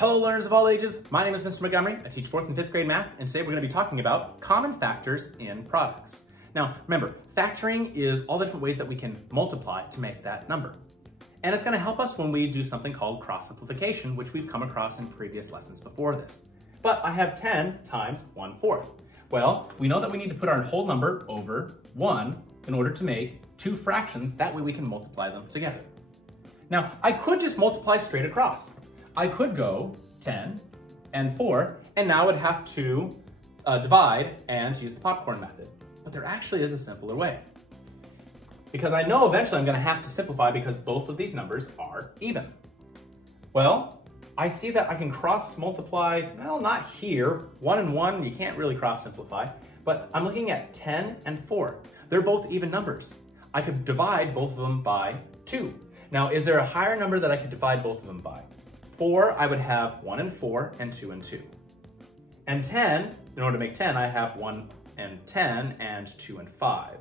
Hello learners of all ages, my name is Mr. Montgomery. I teach 4th and 5th grade math, and today we're going to be talking about common factors in products. Now remember, factoring is all the different ways that we can multiply to make that number. And it's going to help us when we do something called cross simplification, which we've come across in previous lessons before this. But I have 10 times 1/4. Well, we know that we need to put our whole number over 1 in order to make two fractions. That way we can multiply them together. Now, I could just multiply straight across. I could go 10 and 4, and now I would have to divide and use the popcorn method. But there actually is a simpler way. Because I know eventually I'm going to have to simplify because both of these numbers are even. Well, I see that I can cross multiply, well, not here. 1 and 1, you can't really cross simplify, but I'm looking at 10 and 4. They're both even numbers. I could divide both of them by 2. Now, is there a higher number that I could divide both of them by? 4, I would have 1 and 4 and 2 and 2. And 10, in order to make 10, I have 1 and 10 and 2 and 5.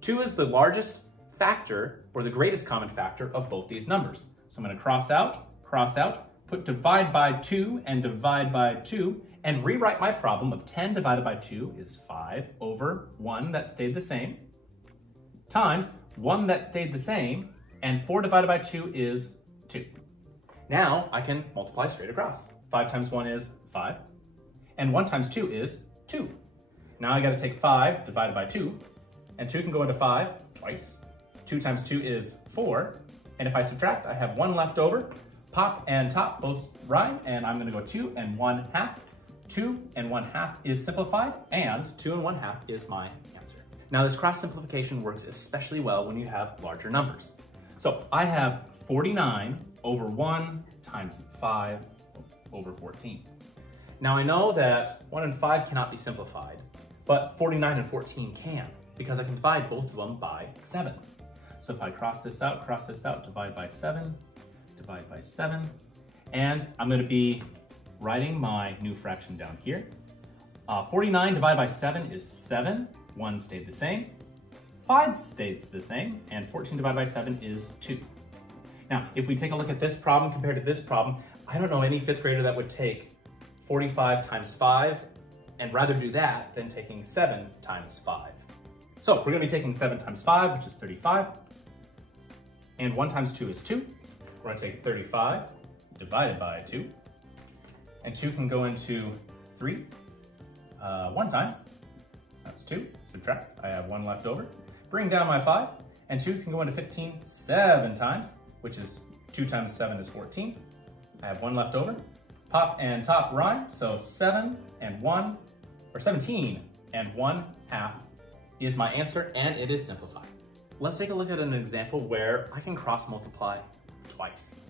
2 is the largest factor, or the greatest common factor of both these numbers. So I'm going to cross out, put divide by 2 and divide by 2, and rewrite my problem of 10 divided by 2 is 5 over 1 that stayed the same, times 1 that stayed the same, and 4 divided by 2 is 2. Now I can multiply straight across. 5 times 1 is 5, and 1 times 2 is 2. Now I got to take 5 divided by 2, and 2 can go into 5 twice. 2 times 2 is 4, and if I subtract, I have 1 left over. Pop and top both rhyme, and I'm going to go 2 and 1/2. 2 and 1/2 is simplified, and 2 and 1/2 is my answer. Now this cross simplification works especially well when you have larger numbers. So I have 49 over 1 times 5 over 14. Now I know that 1 and 5 cannot be simplified, but 49 and 14 can, because I can divide both of them by 7. So if I cross this out, divide by 7, and I'm going to be writing my new fraction down here. 49 divided by 7 is 7, 1 stayed the same, 5 stays the same, and 14 divided by 7 is 2. Now, if we take a look at this problem compared to this problem, I don't know any 5th grader that would take 45 times 5 and rather do that than taking 7 times 5. So we're going to be taking 7 times 5, which is 35, and 1 times 2 is 2. We're going to take 35 divided by 2, and 2 can go into 3 one time. That's 2. Subtract. I have 1 left over. Bring down my 5, and 2 can go into 15 7 times, which is 2 times 7 is 14. I have 1 left over. Pop and top rhyme, so 7 and 1, or 17 and 1/2 is my answer, and it is simplified. Let's take a look at an example where I can cross multiply twice.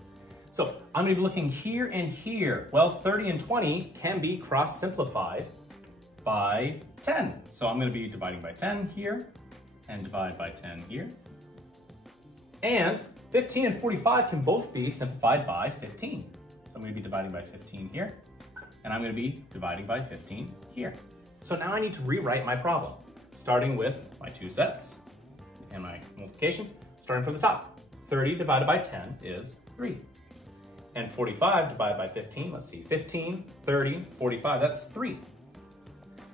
So I'm going to be looking here and here. Well, 30 and 20 can be cross simplified by 10. So I'm going to be dividing by 10 here and divide by 10 here. And 15 and 45 can both be simplified by 15. So I'm going to be dividing by 15 here, and I'm going to be dividing by 15 here. So now I need to rewrite my problem, starting with my 2 sets and my multiplication, starting from the top. 30 divided by 10 is 3. And 45 divided by 15, let's see, 15, 30, 45, that's 3.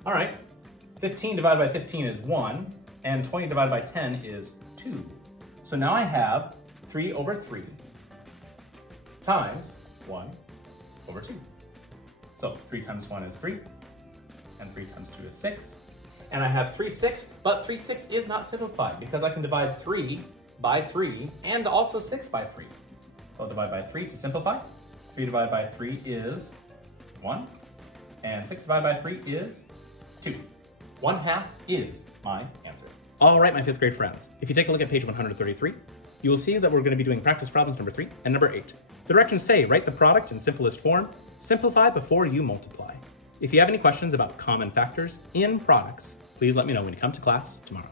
All right, 15 divided by 15 is 1, and 20 divided by 10 is 2. So now I have 3 over 3 times 1 over 2. So 3 times 1 is 3, and 3 times 2 is 6. And I have 3/6, but 3/6 is not simplified because I can divide 3 by 3 and also 6 by 3. So I'll divide by 3 to simplify. 3 divided by 3 is 1, and 6 divided by 3 is 2. 1/2 is my answer. All right, my 5th grade friends, if you take a look at page 133, you will see that we're going to be doing practice problems number 3 and number 8. The directions say, write the product in simplest form, simplify before you multiply. If you have any questions about common factors in products, please let me know when you come to class tomorrow.